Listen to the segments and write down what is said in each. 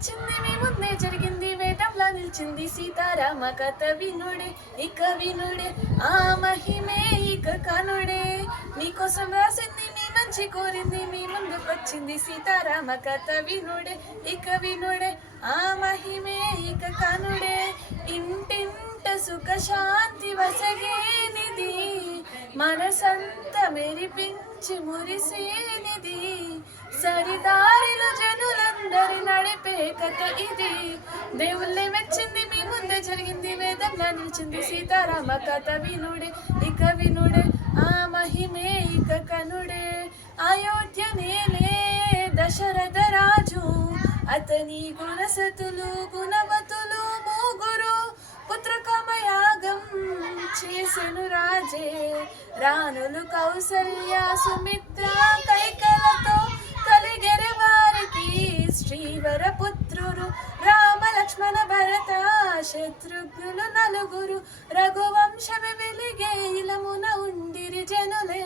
మెచ్చింది మీ ముందే జరిగింది వేదంలా నిలిచింది సీతారామ కథ వినుడే ఇక వినుడే ఆ మహిమే ఇక కనుడే మీకోసం రాసింది మీ మంచి కోరింది మీ ముందుకొచ్చింది సీతారామ కథ వినుడే ఇక వినుడే ఆ మహిమే ఇక కనుడే ఇంటింట సుఖ శాంతి వసగేనిది మనసంత మెరిపించి మురిసేనిది సరిదారిలో జనులందరి నడిపే కథ ఇది దేవుళ్ళే మెచ్చింది మీ ముందే జరిగింది వేదంలా నిలిచింది సీతారామ కథ వినుడే ఇక వినుడే ఆ మహిమే ఇక కనుడే అయోధ్య నేలే దశరథ రాజు అతని గుణసతులు గుణవతులు మూగురు పుత్రకామయాగం చేసెను రాజే రాణులు కౌసల్య సుమిత్ర కైకలతో కలిగెరె వారికి శ్రీవర పుత్రులు రామ లక్ష్మణ భరత శత్రుఘ్నులు నలుగురు రఘువంశమే వెలిగే ఇలమున ఉండిరి జనులే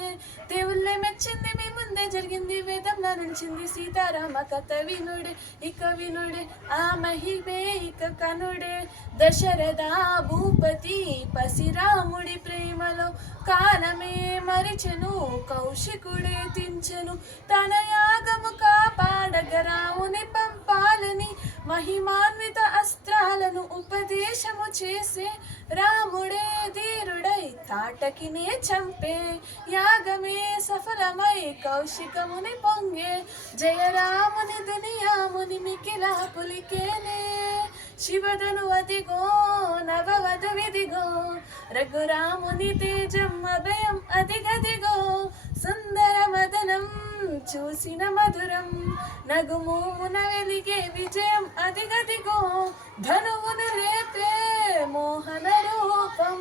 దేవుళ్ళే మెచ్చింది మీ ముందే జరిగింది వేదంలా నిలిచింది సీతారామ కథ వినుడే ఇక వినుడే ఆ మహిమే ఇక కనుడే దశరథ భూపతి పసిరాముడి ప్రేమలో కాలమే మరిచెను కౌశికుడే తించెను తన యాగము కాపాడగరాముని పంపాలని మహిమాన్విత అస్త్రాలను ఉపదేశము చేసే రాముడే ధీరుడై తాటకినే చంపే యాగమే సఫలమై కౌశికముని పొంగే జయరాముని దునియాముని మికిలా పులికేనే శివధను అదిగో నవవధువిదిగో రఘురాముని తేజం అభయం అదిగదిగో సుందర మదనం చూసిన మధురం నగుమూమున వెలిగే విజయం అదిగదిగో ధనువును లేపే మోహన రూపం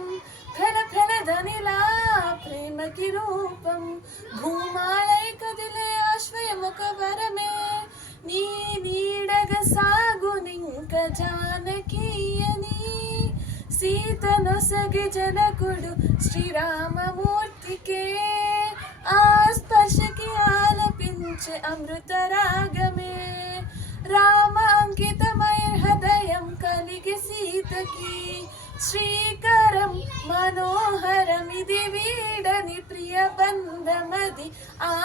ఫెల ఫెల ధనిలా ప్రేమకి రూపం భూమాలై కదిలే ఆశ్వయముఖ వరమే నీ నీడగ సాగునింక జానకీయని సీతను సగి జనకుడు శ్రీరామమూర్తికే ఆ స్పర్శకి ఆలపించే అమృత రాగమే రామ అంకితమై హృదయం కలిగి సీతకి శ్రీకరం మనోహరమిది వీడని ప్రియ బంధమది ఆ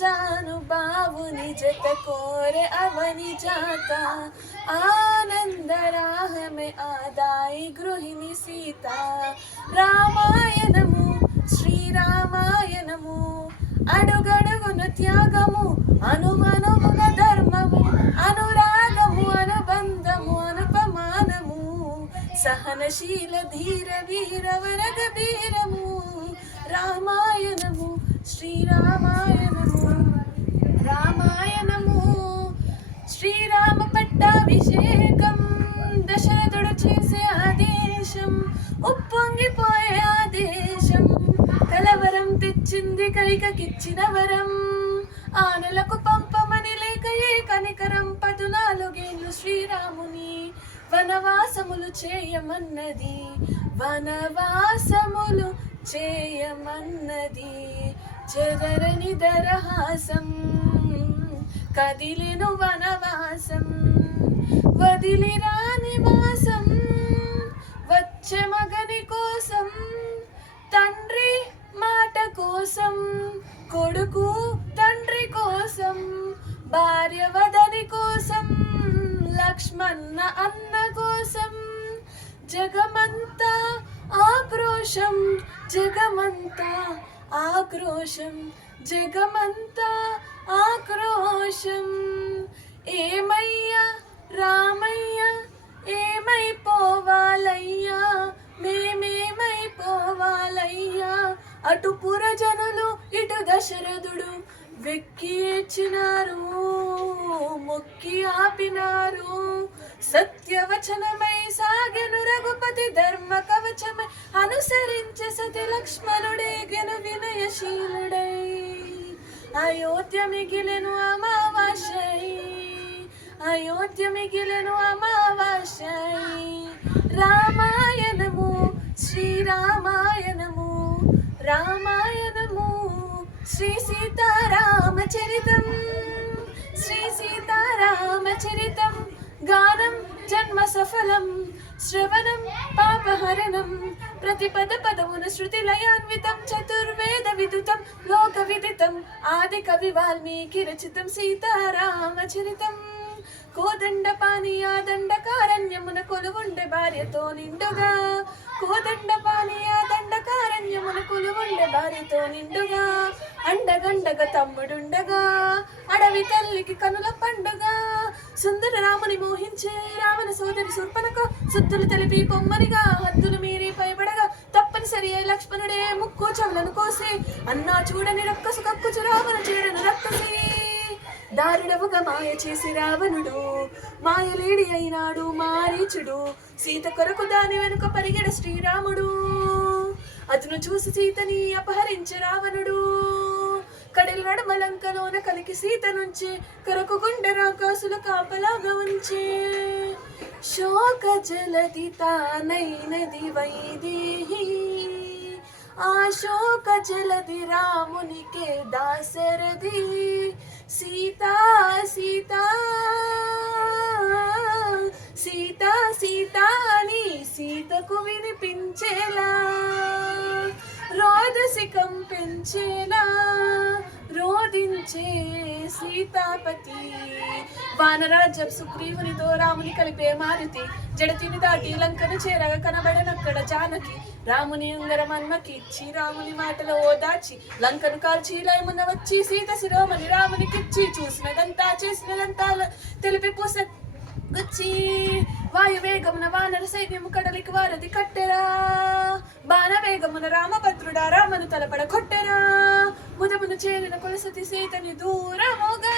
జానుబావుని జత కోరె అవని జాత ఆనందరాహమే ఆదాయి గృహిణి సీత రామాయణము శ్రీరామాయణము అడుగడుగున త్యాగము అనుమనుమున ధర్మము అనురాగము అనుబంధము అనుపమానము సహనశీల ధీర వీర వరగ వీరము రామాయణము శ్రీరామాయణము రామాయణము శ్రీరామ పట్టాభిషేకం దశరథుడు చేసే ఆదేశం ఉప్పొంగిపోయే ఆదేశం కలవరం తెచ్చింది కైకకిచ్చిన వరం ఆనలకు పంపమని లేక ఏ కనికరం 14 శ్రీరాముని వనవాసములు చేయమన్నది వనవాసములు చేయమన్నది చెదరని దరహాసం కదిలెను వనవాసం వదిలి రాని వాసం వచ్చే మగని కోసం తండ్రి మాట కోసం కొడుకు తండ్రి కోసం భార్య వదని కోసం లక్ష్మణ అన్న కోసం జగమంతా ఆక్రోశం జగమంతా ఆక్రోశం జగమంతా ఆక్రోశం ఏమయ్యా రామయ్య ఏమైపోవాలయ్యా మేమేమైపోవాలయ్యా అటు పురజనులు ఇటు దశరథుడు వెక్కి ఏడ్చినారు మొక్కి ఆపినారు సత్యవచనమై సాగెను రఘుపతి ధర్మ కవచమై అనుసరించే సతి లక్ష్మణుడేగెను వినయశీలుడై అయోధ్య మిగిలెను అమావాస్యై అయోధ్య మిగిలెను అమావాస్యై రామాయణము శ్రీరామాయణము రామాయణము శ్రీ సీతారామచరితం శ్రీ సీతారామచరితం జన్మ సఫలం శ్రవణం పాపహరణం ప్రతిపద పదమున శృతి లయాన్వితం చతుర్వేద విదుతం లోక విదితం ఆది కవి వాల్మీకి రచితం సీతారామచరితం కోదండపాణి ఆ దండకారణ్యమున కొలువుండే భార్యతో నిండుగా కోదండపాణి ఆ దండకారణ్యమున కొలువుండే భార్యతో నిండుగా అండగండగ తమ్ముడుండగా అడవి తల్లికి కనుల పండుగ సుందర రాముని మోహించే రావణ సోదరి శూర్పణకు సుద్దులు తెలిపి పొమ్మనిగా హద్దులు మీరి పైబడగా తప్పనిసరి లక్ష్మణుడే ముక్కు చెవులను కోసి అన్నా చూడని రక్కసు కక్కుచు రావణ చేడను రక్కసి దారుణముగా మాయ చేసి రావణుడు మాయలేడి అయినాడు మారీచుడు సీత కొరకు దాని వెనుక పరిగెడ శ్రీరాముడు అతను చూసి సీతని అపహరించే రావణుడు కడలి నడమలంకలోన కలికి సీత నుంచి కొరకు గుండె రాకాసుల కాపలాగా ఉంచే శోక జలది తానైనది వైదేహి ఆ శోక జలది రామునికే దాశరథి సీతా సీతా సీతా సీతా అని సీతకు వినిపించేలా రోదసికం పెంచేలా రోదించే సీతాపతి వానరాజ్యం సుగ్రీవునితో రాముని కలిపే మారుతి జడతిని దాటి లంకను చేరగా కనబడనక్కడ జానకి రాముని ఉంగరం అన్నకి ఇచ్చి రాముని మాటలో ఓదాచి లంకను కాల్చి లయమున వచ్చి సీత శిరోమణి రామునికిచ్చి చూసినదంతా చేసినదంతా తెలిపి పూసొచ్చి వాయువేగమున వానర సైన్యము కడలికి వారధి కట్టెరా బాణవేగమున రామభద్రుడా రామను తలపడ కొట్టెరా ముదమును చేరిన కొలసతి సీతని దూరముగా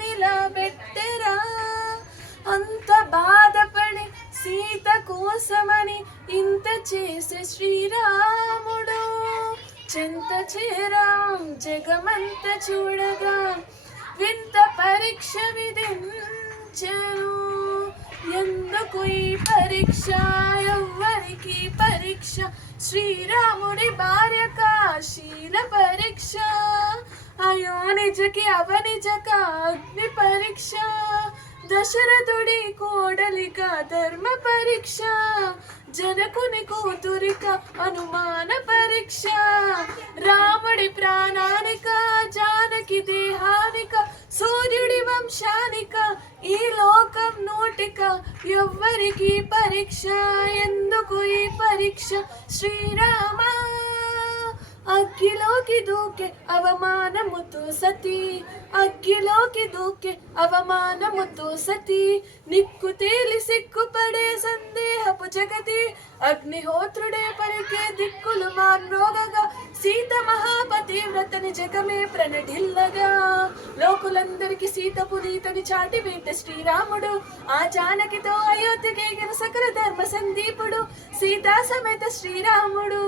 నిలబెట్టెరా అంత బాధపడి సీత కోసమని ఇంత చేసే శ్రీరాముడు చెంత చేరాం జగమంత చూడగా వింత పరీక్ష విధించెను ఎందుకు ఈ పరీక్ష ఎవ్వరికి పరీక్ష శ్రీరాముడి భార్య కాశీల పరీక్ష అయో నిజకి అవనిజక అగ్ని పరీక్ష దశరథుడి కోడలిక ధర్మ పరీక్ష జనకుని కూతురిక అనుమాన పరీక్ష రాముడి ప్రాణానిక జానకి దేహానిక సూర్యుడి వంశానిక ఈ లోకం నోటిక ఎవ్వరికి పరీక్ష ఎందుకు ఈ పరీక్ష శ్రీరామ అగ్గిలోకి దూకే అవమానముతో సతీ అగ్గిలోకి దూకే అవమానముతో సతీ నిక్కు తేలి సిగ్గుపడే సందేహపు జగతి అగ్నిహోత్రుడే పలికే దిక్కులు మాన్రోగగా సీత మహాపతివ్రతని జగమే ప్రణఢిల్లగా లోకులందరికి సీత పునీతని చాటి వేట శ్రీరాముడు ఆ జానకితో అయోధ్యకేగిన సకల ధర్మ సందీపుడు సీతా సమేత శ్రీరాముడు